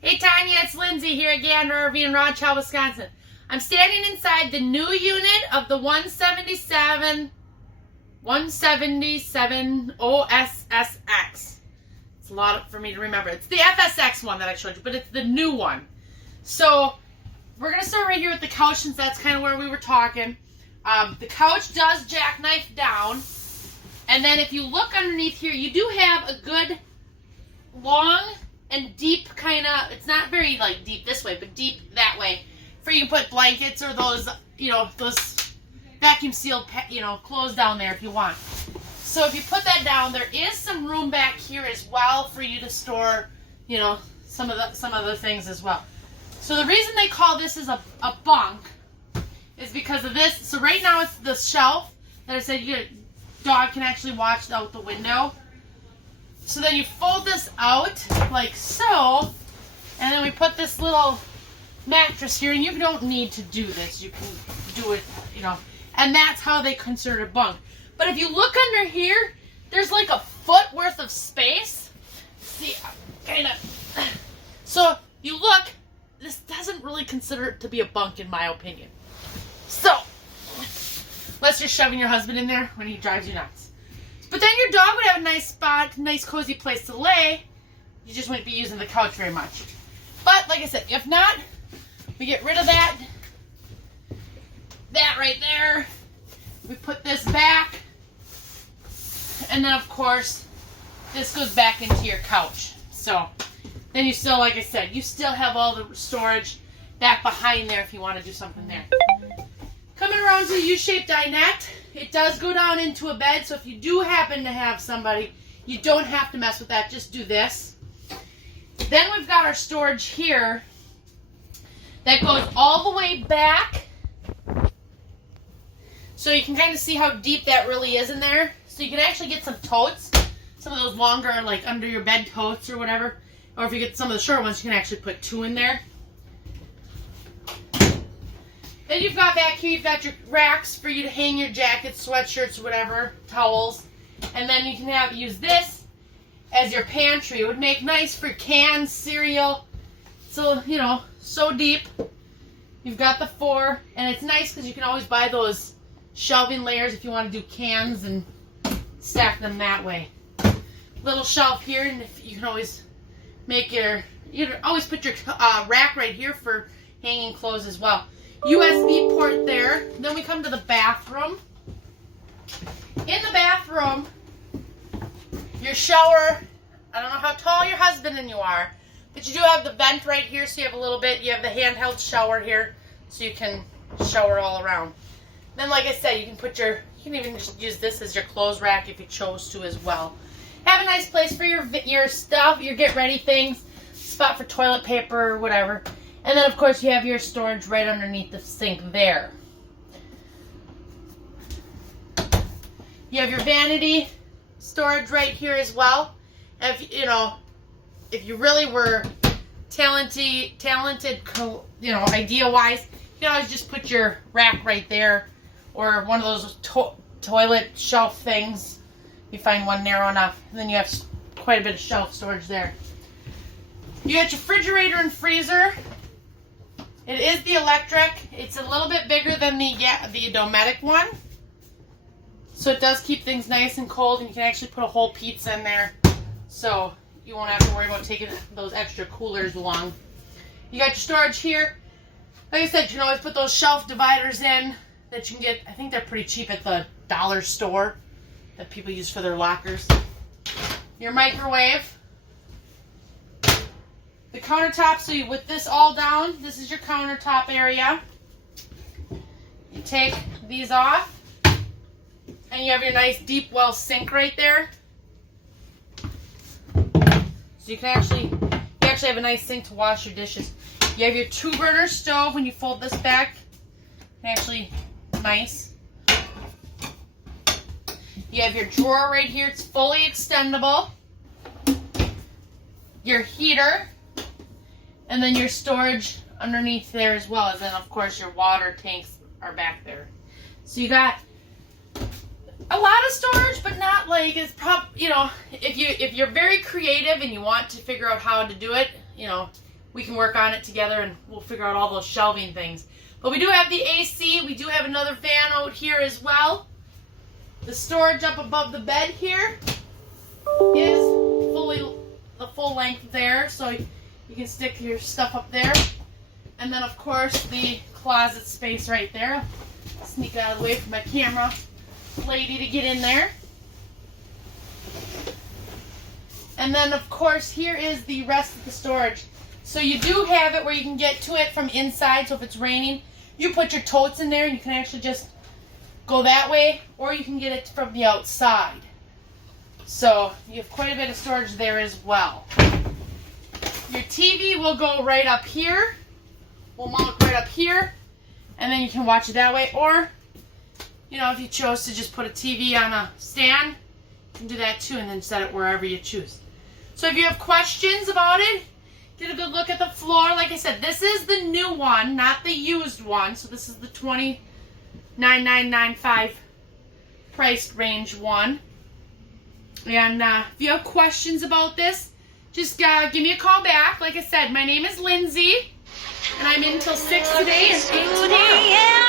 Hey Tanya, it's Lindsay here at Gander RV in Rochelle, Wisconsin. I'm standing inside the new unit of the 177 OSSX. It's a lot for me to remember. It's the FSX one that I showed you, but it's the new one. So we're going to start right here with the couch since that's kind of where we were talking. The couch does jackknife down. And then if you look underneath here, you do have a good long and deep kind of, it's not very like deep this way, but deep that way. For you can put blankets or those, those vacuum sealed, clothes down there if you want. So if you put that down, there is some room back here as well for you to store, some of the things as well. So the reason they call this is a bunk is because of this. So right now it's the shelf that I said your dog can actually watch out the window. So then you fold this out like so, and then we put this little mattress here, and you don't need to do this. You can do it, and that's how they consider it a bunk. But if you look under here, there's like a foot worth of space. See, so you look, this doesn't really consider it to be a bunk in my opinion. So, unless you're shoving your husband in there when he drives you nuts. But then your dog would have a nice spot, nice cozy place to lay. You just wouldn't be using the couch very much. But like I said, if not, we get rid of that right there. We put this back. And then of course, this goes back into your couch. So then you still, like I said, you still have all the storage back behind there if you want to do something there. Coming around to the U-shaped dinette, it does go down into a bed, so if you do happen to have somebody, you don't have to mess with that, just do this. Then we've got our storage here that goes all the way back, so you can kind of see how deep that really is in there. So you can actually get some totes, some of those longer, like under your bed totes or whatever, or if you get some of the short ones, you can actually put two in there. Then you've got back here, you've got your racks for you to hang your jackets, sweatshirts, whatever, towels. And then you can use this as your pantry. It would make nice for cans, cereal. So, so deep. You've got the 4. And it's nice because you can always buy those shelving layers if you want to do cans and stack them that way. Little shelf here, and if you can always make you can always put your rack right here for hanging clothes as well. USB port there. Then we come to the bathroom. In the bathroom, your shower, I don't know how tall your husband and you are, but you do have the vent right here, so you have a little bit, you have the handheld shower here, so you can shower all around. Then like I said, you can even just use this as your clothes rack if you chose to as well. Have a nice place for your stuff, your get ready things, spot for toilet paper or whatever. And then, of course, you have your storage right underneath the sink there. You have your vanity storage right here as well. If you really were talented, idea-wise, you can always just put your rack right there, or one of those toilet shelf things. You find one narrow enough, and then you have quite a bit of shelf storage there. You got your refrigerator and freezer. It is the electric. It's a little bit bigger than the Dometic one. So it does keep things nice and cold, and you can actually put a whole pizza in there. So you won't have to worry about taking those extra coolers along. You got your storage here. Like I said, you can always put those shelf dividers in that you can get, I think they're pretty cheap at the dollar store that people use for their lockers. Your microwave. The countertop, so with this all down, this is your countertop area. You take these off, and you have your nice deep well sink right there. So you actually have a nice sink to wash your dishes. You have your 2-burner stove when you fold this back. Actually, nice. You have your drawer right here. It's fully extendable. Your heater. And then your storage underneath there as well. And then, of course, your water tanks are back there. So you got a lot of storage, but not like it's if you're very creative and you want to figure out how to do it, we can work on it together and we'll figure out all those shelving things. But we do have the AC. We do have another fan out here as well. The storage up above the bed here is fully the full length there, so you can stick your stuff up there. And then, of course, the closet space right there. Sneak out of the way for my camera lady to get in there. And then, of course, here is the rest of the storage. So you do have it where you can get to it from inside. So if it's raining, you put your totes in there and you can actually just go that way, or you can get it from the outside. So you have quite a bit of storage there as well. Your TV will go right up here. We'll mount right up here, and then you can watch it that way. Or, you know, if you chose to just put a TV on a stand, you can do that too, and then set it wherever you choose. So if you have questions about it, get a good look at the floor. Like I said, this is the new one, not the used one. So this is the $29,995 price range one. And if you have questions about this, just give me a call back. Like I said, my name is Lindsay, and I'm in until 6 today and 8 tomorrow.